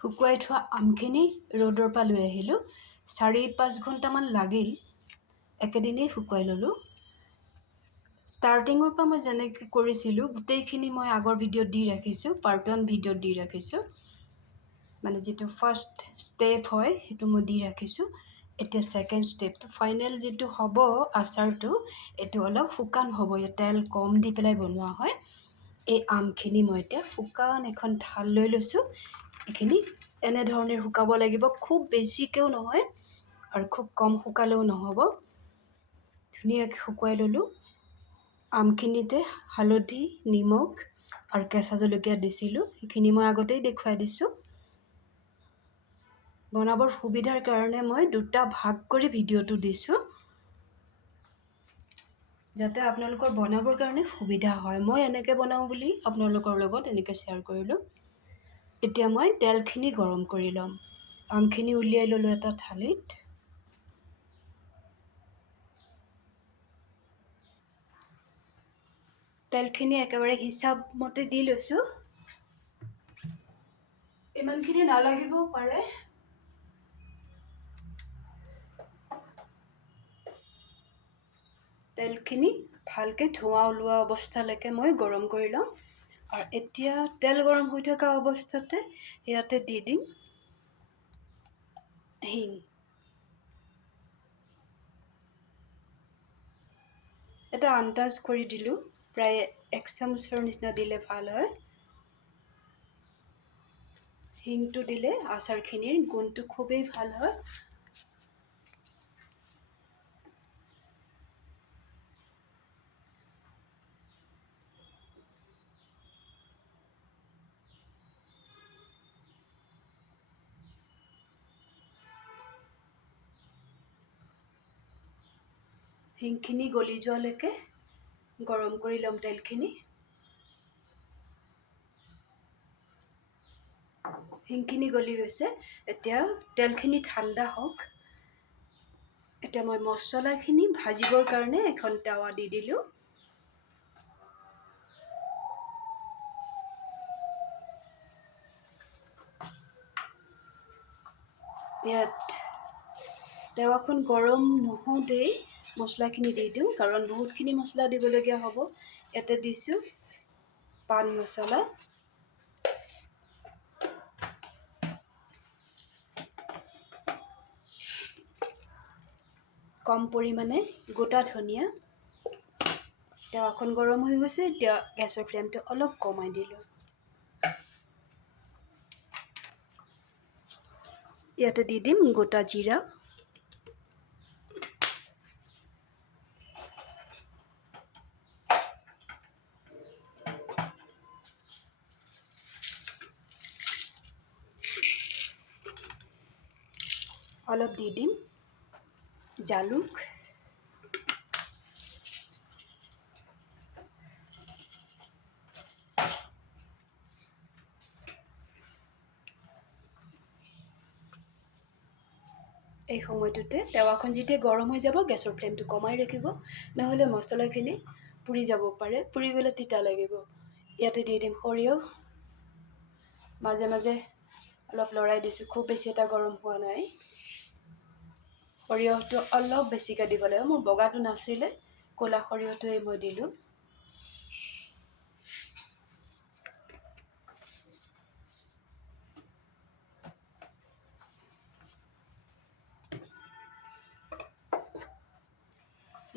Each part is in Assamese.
শুকুৱাই থোৱা আমখিনি ৰ'দৰ পৰা লৈ আহিলোঁ 4-5 ঘণ্টামান লাগিল একেদিনেই শুকুৱাই ল'লোঁ ষ্টাৰ্টিঙৰ পৰা মই যেনেকৈ কৰিছিলোঁ গোটেইখিনি মই আগৰ ভিডিঅ'ত দি ৰাখিছোঁ পাৰ্ট 1 ভিডিঅ'ত দি ৰাখিছোঁ মানে যিটো ফাৰ্ষ্ট ষ্টেপ হয় সেইটো মই দি ৰাখিছোঁ এতিয়া ছেকেণ্ড ষ্টেপটো ফাইনেল যিটো হ'ব আচাৰটো এইটো অলপ শুকান হ'ব ইয়াত তেল কম দি পেলাই বনোৱা হয় এই আমখিনি মই এতিয়া শুকান এখন থাল লৈ লৈছোঁ এইখিনি এনেধৰণে শুকাব লাগিব খুব বেছিকৈও নহয় আৰু খুব কম শুকালেও নহ'ব ধুনীয়াকৈ শুকুৱাই ল'লোঁ আমখিনিতে হালধি নিমখ আৰু কেঁচা জলকীয়া দিছিলোঁ সেইখিনি মই আগতেই দেখুৱাই দিছোঁ বনাবৰ সুবিধাৰ কাৰণে মই দুটা ভাগ কৰি ভিডিঅ'টো দিছোঁ যাতে আপোনালোকৰ বনাবৰ কাৰণে সুবিধা হয় মই এনেকৈ বনাওঁ বুলি আপোনালোকৰ লগত এনেকৈ শ্বেয়াৰ কৰিলোঁ এতিয়া মই তেলখিনি গৰম কৰি ল'ম আমখিনি উলিয়াই ল'লোঁ এটা থালিত তেলখিনি একেবাৰে হিচাপ মতে দি লৈছোঁ ইমানখিনি নালাগিবও পাৰে তেলখিনি ভালকৈ ধোঁৱা ওলোৱা অৱস্থালৈকে মই গৰম কৰি ল'ম আৰু এতিয়া তেল গৰম হৈ থকা অৱস্থাতে ইয়াতে দি দিম হিং এটা আন্দাজ কৰি দিলোঁ প্ৰায় 1 চামুচৰ নিচিনা দিলে ভাল হয় হিংটো দিলে আচাৰখিনিৰ গুণটো খুবেই ভাল হয় হিংখিনি গলি যোৱালৈকে গৰম কৰি ল'ম তেলখিনি হিংখিনি গলি গৈছে এতিয়া তেলখিনি ঠাণ্ডা হওক এতিয়া মই মছলাখিনি ভাজিবৰ কাৰণে এখন টাৱা দি দিলোঁ ইয়াত টাৱাখন গৰম নহওঁতেই মছলাখিনি দি দিওঁ কাৰণ বহুতখিনি মছলা দিবলগীয়া হ'ব ইয়াতে দিছোঁ পান মছলা কম পৰিমাণে গোটা ধনিয়া টাৱাখন গৰম হৈ গৈছে এতিয়া গেছৰ ফ্লেমটো অলপ কমাই দিলোঁ ইয়াতে দি দিম গোটা জিৰা অলপ দি দিম জালুক এই সময়টোতে টাৱাখন যেতিয়া গৰম হৈ যাব গেছৰ ফ্লেমটো কমাই ৰাখিব নহ'লে মছলাখিনি পুৰি যাব পাৰে পুৰি গ'লে তিতা লাগিব ইয়াতে দি দিম সৰিয়হ মাজে মাজে অলপ লৰাই দিছোঁ খুব বেছি এটা গৰম হোৱা নাই সৰিয়হটো অলপ বেছিকৈ দিব লাগিব মোৰ বগাটো নাছিলে ক'লা সৰিয়হটোৱে মই দিলোঁ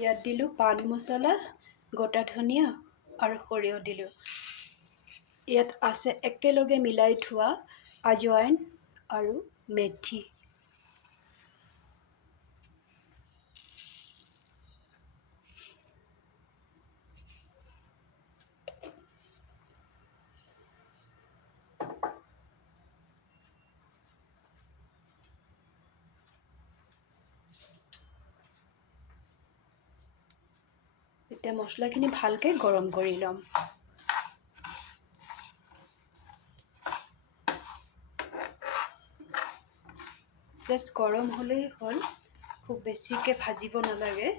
ইয়াত দিলোঁ পান মছলা গোটা ধনিয়া আৰু সৰিয়হ দিলোঁ ইয়াত আছে একেলগে মিলাই থোৱা আজৱাইন আৰু মেথি এতিয়া মছলাখিনি ভালকৈ গৰম কৰি ল'ম জাষ্ট গৰম হ'লেই হ'ল খুব বেছিকৈ ভাজিব নালাগে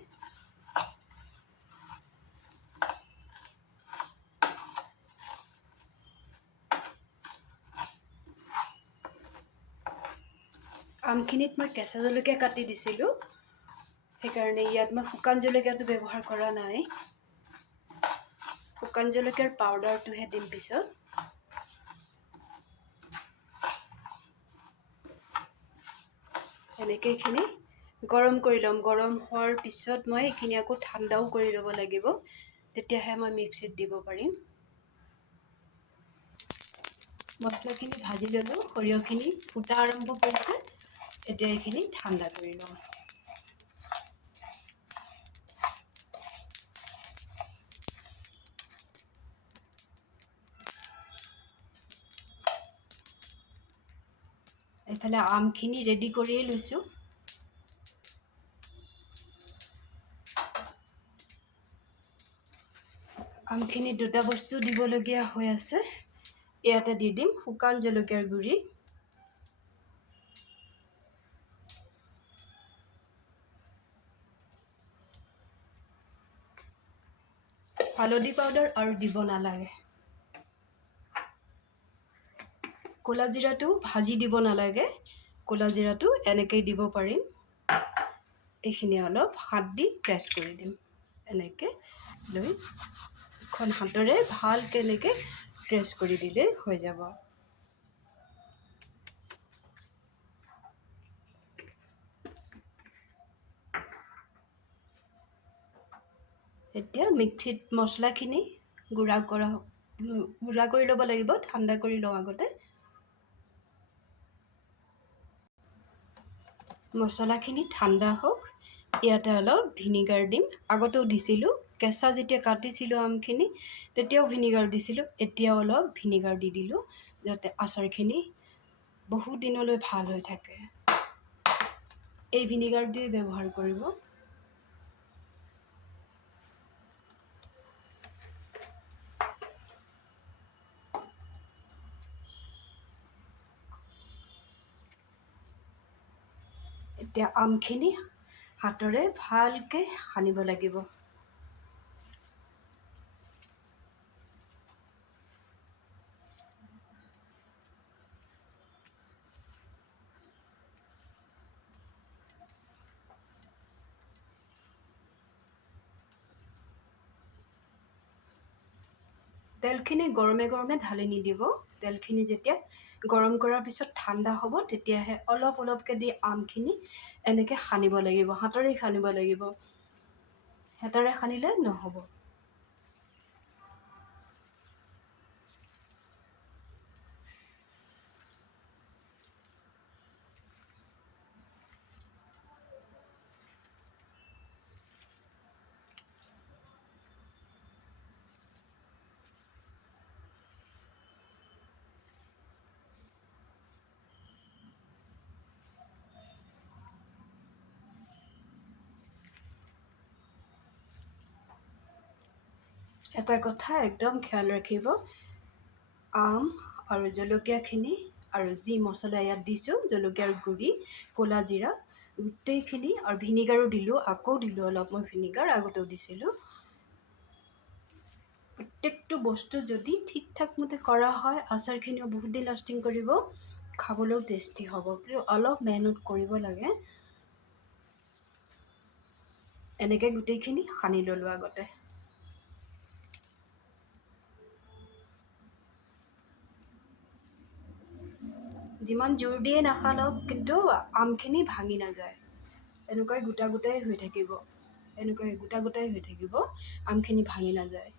আমখিনিত মই কেঁচা জলকীয়া কাটি দিছিলোঁ, সেইকাৰণে ইয়াত মই শুকান জলকীয়াটো ব্যৱহাৰ কৰা নাই। শুকান জলকীয়াৰ পাউডাৰটোহে দিম পিছত। এনেকৈ এইখিনি গৰম কৰি ল'ম। গৰম হোৱাৰ পিছত মই এইখিনি আকৌ ঠাণ্ডাও কৰি ল'ব লাগিব, তেতিয়াহে মই মিক্সিত দিব পাৰিম। মছলাখিনি ভাজি ল'লোঁ, সৰিয়হখিনি ফুটা আৰম্ভ কৰিছে। এতিয়া এইখিনি ঠাণ্ডা কৰি ল'ম। এইফালে আমখিনি ৰেডি কৰিয়ে লৈছোঁ। আমখিনি দুটা বস্তু দিবলগীয়া হৈ আছে। ইয়াতে দি দিম শুকান জলকীয়াৰ গুড়ি, হালধি পাউডাৰ আৰু দিব নালাগে। ক'লা জিৰাটো ভাজি দিব নালাগে, ক'লা জিৰাটো এনেকেই দিব পাৰিম। এইখিনি অলপ হাত দি প্ৰেছ কৰি দিম। এনেকৈ লৈ এখন হাতেৰে ভালকৈ এনেকৈ প্ৰেছ কৰি দিলেই হৈ যাব। এতিয়া মিক্সিত মছলাখিনি গুড়া কৰি ল'ব লাগিব, ঠাণ্ডা কৰি লওঁ আগতে। মছলাখিনি ঠাণ্ডা হওক। ইয়াতে অলপ ভিনেগাৰ দিম। আগতেও দিছিলোঁ, কেঁচা যেতিয়া কাটিছিলোঁ আমখিনি তেতিয়াও ভিনেগাৰ দিছিলোঁ। এতিয়াও অলপ ভিনেগাৰ দি দিলোঁ, যাতে আচাৰখিনি বহুত দিনলৈ ভাল হৈ থাকে। এই ভিনেগাৰটোৱে ব্যৱহাৰ কৰিব। এতিয়া আমখিনি হাতেৰে ভালকৈ সানিব লাগিব। তেলখিনি গৰমে গৰমে ঢালি নিদিব। তেলখিনি যেতিয়া গৰম কৰাৰ পিছত ঠাণ্ডা হ'ব, তেতিয়াহে অলপ অলপকৈ দি আমখিনি এনেকৈ সানিব লাগিব। হাতেৰেই সানিব লাগিব, হেতাৰে সানিলে নহ'ব। এটা কথা একদম খেয়াল ৰাখিব, আম আৰু জলকীয়াখিনি আৰু যি মছলা ইয়াত দিছোঁ, জলকীয়াৰ গুড়ি, ক'লা জিৰা, গোটেইখিনি আৰু ভিনেগাৰো দিলোঁ, আকৌ দিলোঁ অলপ মই ভিনেগাৰ, আগতেও দিছিলোঁ। প্ৰত্যেকটো বস্তু যদি ঠিক ঠাক মতে কৰা হয়, আচাৰখিনিও বহুত দিন লাষ্টিং কৰিব, খাবলৈও টেষ্টি হ'ব। কিন্তু অলপ মেহনত কৰিব লাগে। এনেকৈ গোটেইখিনি সানি ল'লোঁ আগতে। যিমান জোৰ দিয়ে নাসানক, কিন্তু আমখিনি ভাঙি নাযায়। এনেকুৱাই গোটা গোটাই হৈ থাকিব, এনেকুৱাই গোটা গোটাই হৈ থাকিব, আমখিনি ভাঙি নাযায়।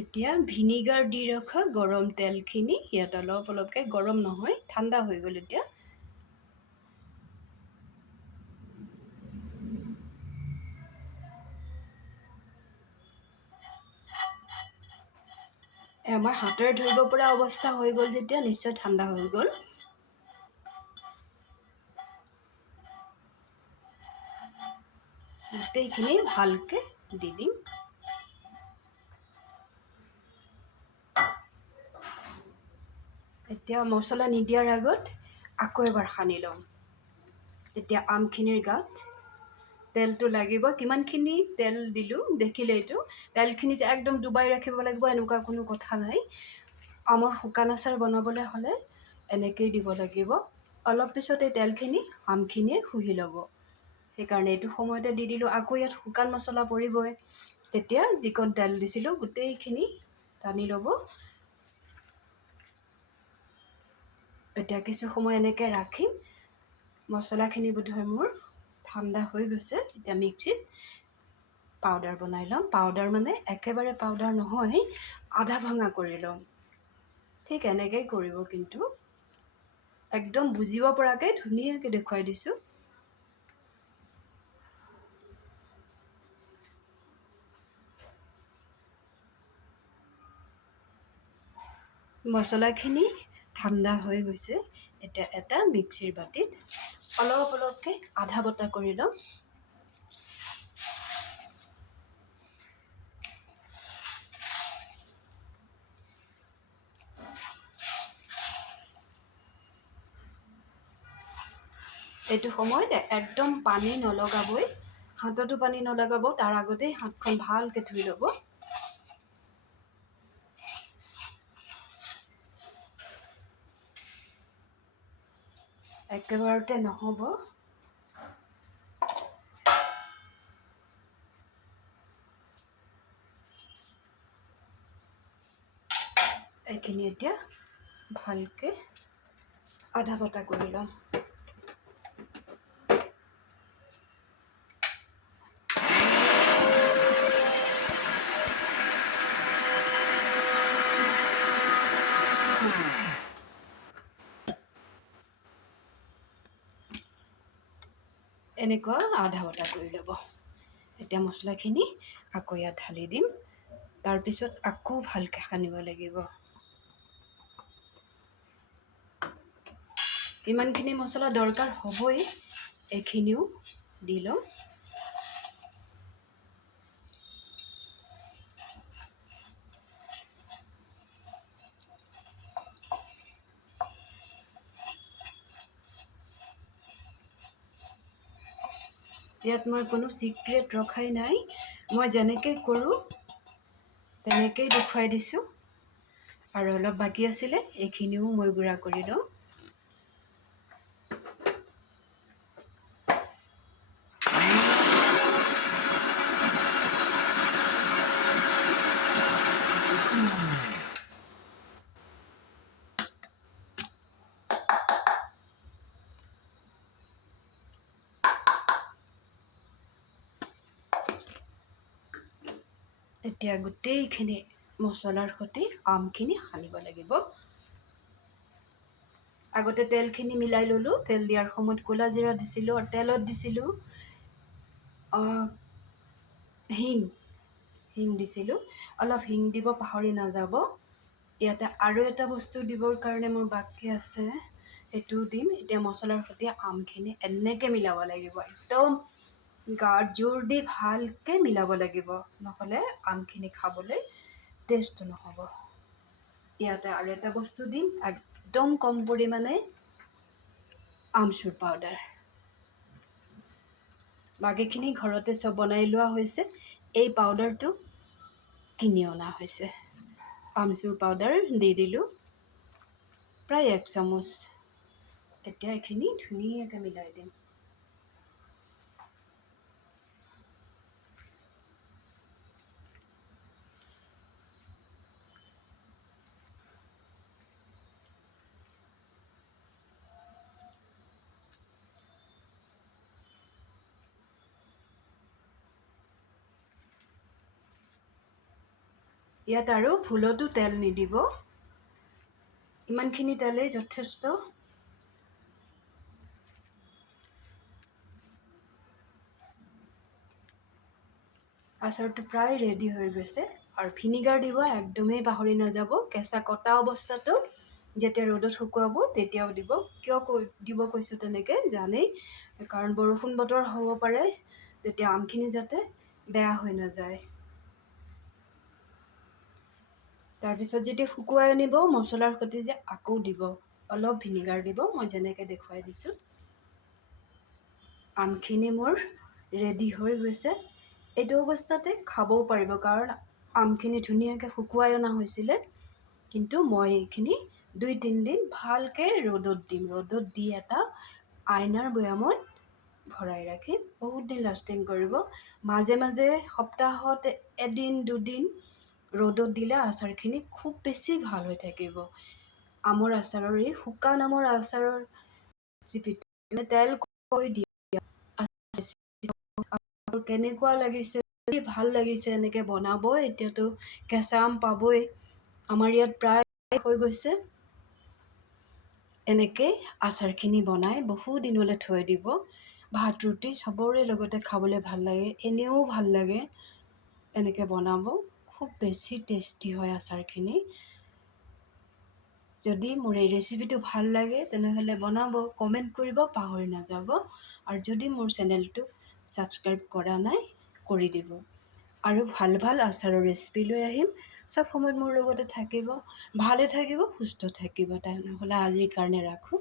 এতিয়া ভিনেগাৰ দি ৰখা গৰম তেলখিনি ইয়াত অলপ অলপকৈ, গৰম নহয়, ঠাণ্ডা হৈ গ'ল এতিয়া। আমাৰ হাতেৰে ধৰিব পৰা অৱস্থা হৈ গ'ল যেতিয়া, নিশ্চয় ঠাণ্ডা হৈ গ'ল। গোটেইখিনি ভালকৈ দি দিম। এতিয়া মছলা নিদিয়াৰ আগত আকৌ এবাৰ সানি ল'ম। তেতিয়া আমখিনিৰ গাত তেলটো লাগিব। কিমানখিনি তেল দিলোঁ দেখিলে এইটো। তেলখিনি যে একদম ডুবাই ৰাখিব লাগিব এনেকুৱা কোনো কথা নাই। আমৰ শুকান আচাৰ বনাবলৈ হ'লে এনেকৈয়ে দিব লাগিব। অলপ পিছত এই তেলখিনি আমখিনিয়ে শুহি ল'ব। সেইকাৰণে এইটো সময়তে দি দিলোঁ। আকৌ ইয়াত শুকান মছলা পৰিবই। তেতিয়া যিকণ তেল দিছিলোঁ গোটেইখিনি টানি ল'ব। এতিয়া কিছু সময় এনেকৈ ৰাখিম। মছলাখিনি বোধহয় মোৰ ঠাণ্ডা হৈ গৈছে। এতিয়া মিক্সিত পাউডাৰ বনাই ল'ম। পাউডাৰ মানে একেবাৰে পাউডাৰ নহয়, আধা ভঙা কৰি ল'ম। ঠিক এনেকৈয়ে কৰিব, কিন্তু একদম বুজিব পৰাকৈ ধুনীয়াকৈ দেখুৱাই দিছোঁ। মছলাখিনি ঠাণ্ডা হৈ গৈছে। এতিয়া এটা মিক্সিৰ বাতিত অলপ অলপকৈ আধা বটা কৰি ল'ম। এইটো সময়ত একদম পানী নলগাবই, হাততো পানী নলগাব। তাৰ আগতেই হাতখন ভালকৈ ধুই ল'ব। একেবাৰতে নহ'ব। এইখিনি এতিয়া ভালকৈ আধা বটা কৰি ল'ম। এনেকুৱা আধা বটা কৰি ল'ব। এতিয়া মছলাখিনি আকৌ ইয়াত ঢালি দিম। তাৰপিছত আকৌ ভালকৈ সানিব লাগিব। ইমানখিনি মছলা দৰকাৰ হ'বই, এইখিনিও দি ল'ম। ইয়াত মই কোনো চিক্ৰেট ৰখাই নাই। মই যেনেকৈ কৰোঁ তেনেকৈয়ে দেখুৱাই দিছোঁ। আৰু অলপ বাকী আছিলে, এইখিনিও মই গুড়া কৰি লওঁ। এতিয়া গোটেইখিনি মছলাৰ সৈতে আমখিনি সানিব লাগিব। আগতে তেলখিনি মিলাই ল'লোঁ। তেল দিয়াৰ সময়ত ক'লা জিৰা দিছিলোঁ আৰু তেলত দিছিলোঁ হিং দিছিলোঁ। অলপ হিং দিব পাহৰি নাযাব। ইয়াতে আৰু এটা বস্তু দিবৰ কাৰণে মোৰ বাকী আছে, সেইটোও দিম। এতিয়া মছলাৰ সৈতে আমখিনি এনেকৈ মিলাব লাগিব। একদম গাত জোৰ দি ভালকৈ মিলাব লাগিব, নহ'লে আমখিনি খাবলৈ টেষ্ট নহ'ব। ইয়াতে আৰু এটা বস্তু দিম, একদম কম পৰিমাণে আমচুৰ পাউডাৰ। বাকীখিনি ঘৰতে চব বনাই লোৱা হৈছে। এই পাউডাৰটো কিনি অনা হৈছে। আমচুৰ পাউডাৰ দি দিলোঁ প্ৰায় 1 চামুচ। এতিয়া এইখিনি ধুনীয়াকৈ মিলাই দিম। ইয়াত আৰু ভুলতো তেল নিদিব। ইমানখিনি তেলেই যথেষ্ট। আচাৰটো প্ৰায় ৰেডি হৈ গৈছে। আৰু ভিনিগাৰ দিব একদমেই পাহৰি নাযাব। কেঁচা কটা অৱস্থাটো যেতিয়া ৰ'দত শুকুৱাব তেতিয়াও দিব। কিয় দিব কৈছোঁ তেনেকৈ জানেই, কাৰণ বৰষুণ বতৰ হ'ব পাৰে, তেতিয়া আমখিনি যাতে বেয়া হৈ নাযায়। তাৰপিছত যেতিয়া শুকুৱাই আনিব মছলাৰ সৈতে যে আকৌ দিব, অলপ ভিনিগাৰ দিব, মই যেনেকৈ দেখুৱাই দিছোঁ। আমখিনি মোৰ ৰেডি হৈ গৈছে। এইটো অৱস্থাতে খাবও পাৰিব, কাৰণ আমখিনি ধুনীয়াকৈ শুকুৱাই অনা হৈছিলে। কিন্তু মই এইখিনি 2-3 দিন ভালকৈ ৰ'দত দিম। ৰ'দত দি এটা আইনাৰ বৈয়ামত ভৰাই ৰাখিম। বহুত দিন লাষ্টিং কৰিব। মাজে মাজে সপ্তাহত 1-2 দিন ৰ'দত দিলে আচাৰখিনি খুব বেছি ভাল হৈ থাকিব। আমৰ আচাৰৰ, এই শুকান আমৰ আচাৰৰ ৰেচিপিটো তেল কৈ দিয়ে। কেনেকুৱা লাগিছে, ভাল লাগিছে এনেকৈ বনাব। এতিয়াতো কেঁচা আম পাবই, আমাৰ ইয়াত প্ৰায় হৈ গৈছে। এনেকৈ আচাৰখিনি বনাই বহু দিনলৈ থৈ দিব। ভাত ৰুটি চবৰে লগতে খাবলৈ ভাল লাগে, এনেও ভাল লাগে। এনেকৈ বনাব, খুব বেছি টেষ্টি হয় আচাৰখিনি। যদি মোৰ এই ৰেচিপিটো ভাল লাগে তেনেহ'লে বনাব, কমেণ্ট কৰিব পাহৰি নাযাব। আৰু যদি মোৰ চেনেলটো ছাবস্ক্ৰাইব কৰা নাই, কৰি দিব। আৰু ভাল ভাল আচাৰৰ ৰেচিপি লৈ আহিম। চব সময়ত মোৰ লগতে থাকিব। ভালে থাকিব, সুস্থ থাকিব। তেনেহ'লে আজিৰ কাৰণে ৰাখোঁ।